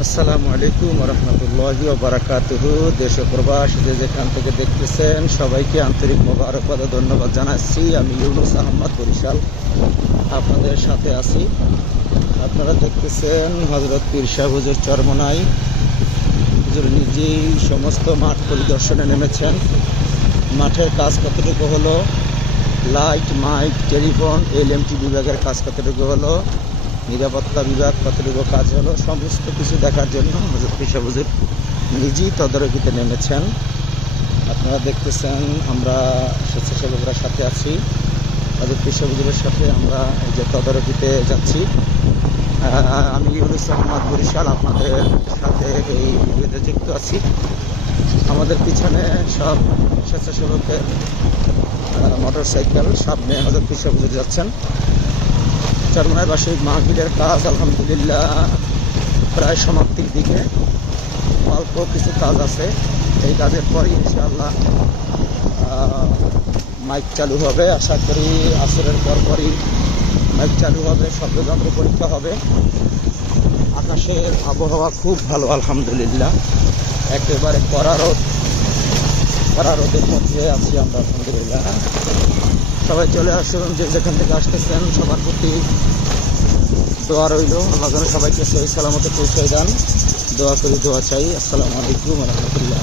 আসসালামু আলাইকুম রহমতুল্লাহি ওয়া বারাকাতুহু। দেশ ও প্রবাস যে যেখান থেকে দেখতেছেন সবাইকে আন্তরিক মোবারকবাদ ও ধন্যবাদ জানাচ্ছি। আমি ইউনুস আহমদ বরিশাল আপনাদের সাথে আছি। আপনারা দেখতেছেন হযরত পীর সাহেব হুজুর চরমনাই হুজুর নিজেই সমস্ত মাঠ পরিদর্শনে নেমেছেন। মাঠের কাজ কতটুকু হলো, লাইট, মাইক, টেলিফোন, এলএমটি বিভাগের কাজ কতটুকু হলো, নিরাপত্তা বিভাগ কতটুকু কাজ হলো, সমস্ত কিছু দেখার জন্য হযরত পীর সাহেব হুজুর নিজেই তদারকিতে নেমেছেন। আপনারা দেখতেছেন আমরা স্বেচ্ছাসেবকরা সাথে আছি। হযরত পীর সাহেব হুজুরের সাথে আমরা এই যে তদারকিতে যাচ্ছি। আমি ইউনুস আহমদ বরিশাল আপনাদের সাথে এই ভিডিওতে যুক্ত আছি। আমাদের পিছনে সব স্বেচ্ছাসেবকের মোটর সাইকেল, সামনে হযরত পীর সাহেব হুজুর যাচ্ছেন। চরমনাই বার্ষিক মাহফিলের কাজ আলহামদুলিল্লাহ প্রায় সমাপ্তির দিকে, অল্প কিছু কাজ আছে। এই কাজের পরই ইনশাআল্লাহ মাইক চালু হবে। আশা করি আসরের পরপরই মাইক চালু হবে, শব্দযন্ত্র পরীক্ষা হবে। আকাশের আবহাওয়া খুব ভালো আলহামদুলিল্লাহ, একেবারে কড়া রোদের মধ্যে আছি আমরা আলহামদুলিল্লাহ। সবাই চলে আসুন, যে যেখান থেকে আসতেছেন সবার প্রতি দোয়া রইল। আল্লাহ যেন সবাইকে সহি সালামতে পৌঁছে দেন। দোয়া করি, দোয়া চাই। আসসালামু আলাইকুম ওয়া রাহমাতুল্লাহ।